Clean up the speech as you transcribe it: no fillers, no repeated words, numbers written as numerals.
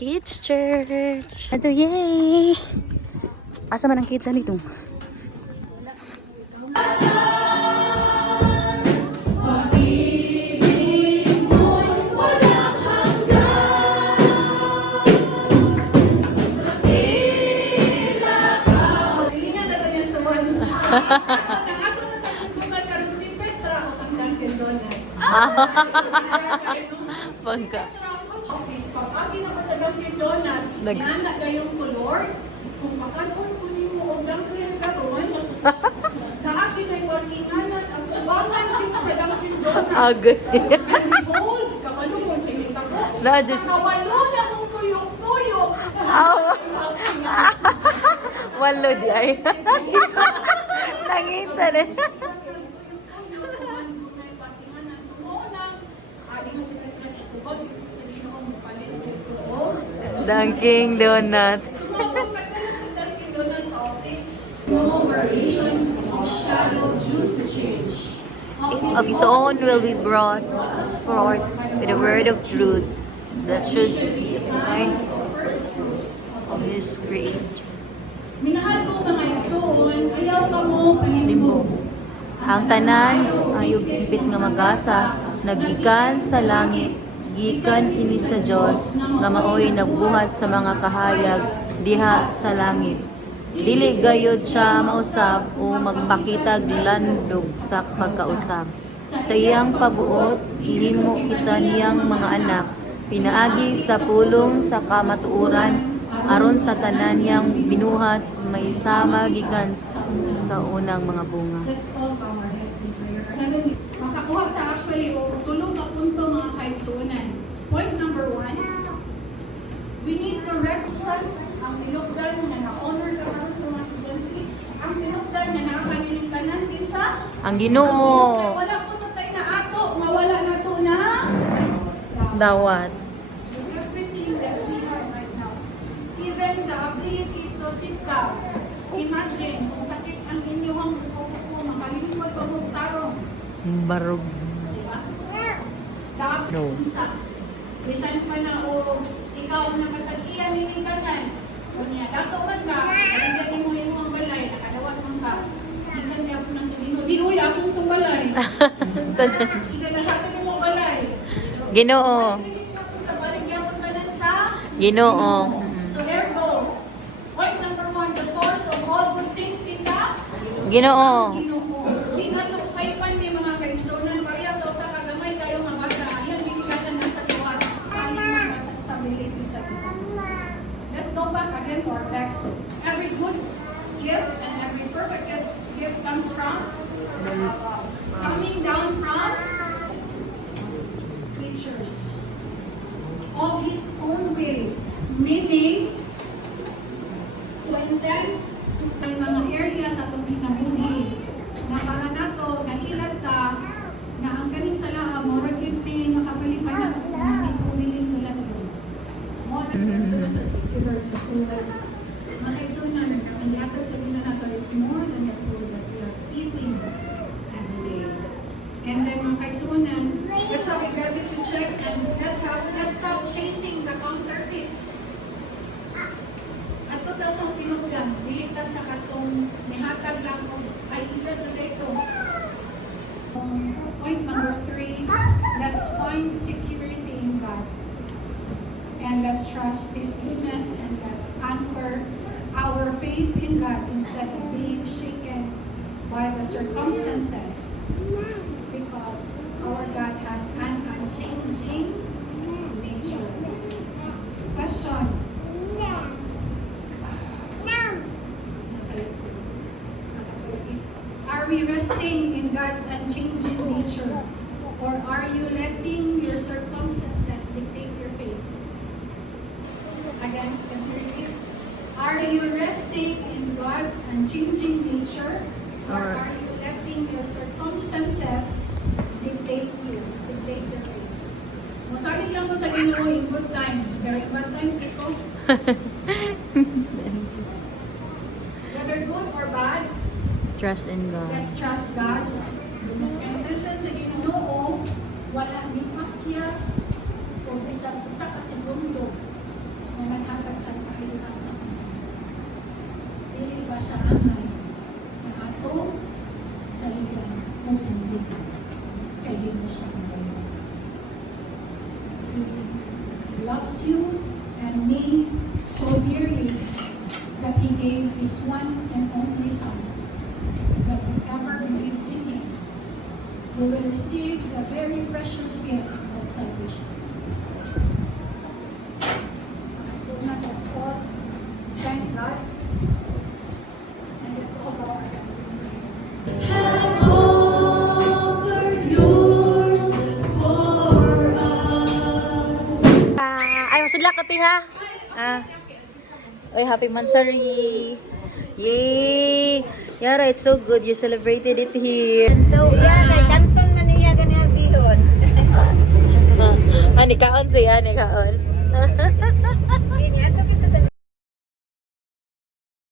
Kids Church. Ito, yay! Asa man ang kids nito? Pagka. Pag-agi na pa sa Dunkin' Donut, nana kayong color, kung makakon ko ni mo o Dunkin' karon, naagi na yung workinganan, ang ubangan din sa Dunkin' Donut. Agay. Gold, kamano mo sa inyong tako. Sa kawalo na mong tuyok-tuyok. Walo di ay. Nangita na. Dunkin' Donut. Of his own will be brought forth with the word of truth that should be a kind of his grace. Minahal ko mga igsoon, ayaw ka mo panimbo. Ang tanan ayog higpit nga magasa nagikan sa langit gikan kini sa Dios nga maoy nagbuhat sa mga kahayag diha sa langit. Dili gayud siya mausab o magpakitag landog sa pagkausab. Sa iyang pagbuot ihimo kita niyang mga anak pinaagi sa pulong sa kamatuoran aron sa tanan niyang binuhat may sama gikan sa unang mga bunga. Let's all bow our heads in prayer. Makakuha ta actually o tulong na punto mga kaigsuonan. Point number 1, we need to represent ang pinugdan na na-honor ka naman sa mga susunod. Ang pinugdan na nakakaniling tanan din sa Ang Ginoo wala po na tayo na ato, mawala na to na dawat. So everything that we have right now, even the ability to sit down, imagine kung sakit ang inyong upo, makalimot pa mong tarong. Barog. Diba? Dapat No. isa. Bisan pa na o ikaw ang nakatag-iyan ni kanan. Kunya, dato man ka, alam ka mo yung mga balay, nakadawat man ka. Hindi niya ako na sabihin mo, di uy, akong itong balay. Isa na natin yung mga balay. Ginoo. Baligyan mo ka lang sa Ginoo. So there go. Point number 1, the source of all good things is sa Ginoo. Ginoo. Di nga itong saipan ni mga kaigsonan, kaya sa usa ka gamay kayo nga bata, ayan, bigyan na sa gawas. Kaya mga sa stability sa Ginoo. Let's go back again to our text. Every good gift and every perfect gift comes from coming down from creatures of His own will, meaning to intend may mga area sa itong kinabuhi na para nato nahilat ta na ang kaning salaha mo ragit ni makapalipan na hindi kumiling tulad ko. Mo na sa givers of food. Mga kaigsunan, ang yatag sa gina nato is more than the food that we are eating every day. And then mga kaigsunan, let's have a gratitude check and let's stop chasing the counterfeits. At ito sa pinugdan, dilita sa katong nihatag lang ko, ay ilan na dito. Point number 3, let's find security in God. And let's trust His goodness and let's anchor our faith in God instead of being shaken by the circumstances. Because our God has an unchanging nature. Question. Are we resting in God's unchanging nature? Or are you letting your circumstances dictate your faith? Again, can you repeat? Are you resting in God's unchanging nature? Or are you letting your circumstances dictate your faith? Masalit lang po sa Ginoo in good times. Pero in bad times, dito. Whether good or bad, Trust in God. let's trust God's goodness. Kaya mention sa Ginoo, wala ni pakyas o bisan usa ka segundo sa angay na ato sa ligang kung sindi. Kaya di mo siya magayon. He loves you and me so dearly that He gave His one and only Son, that whoever believes in Him will receive the very precious gift of salvation. So that's all. Thank God. And that's all our answer. Have offered yours for us. Ay, masidla ka, tiha. Oy, happy Mansari. Yay! Yara, it's so good. You celebrated it here. Iya, kay kantong na niya ganyan gihon. Ani kaon siya, ani kaon.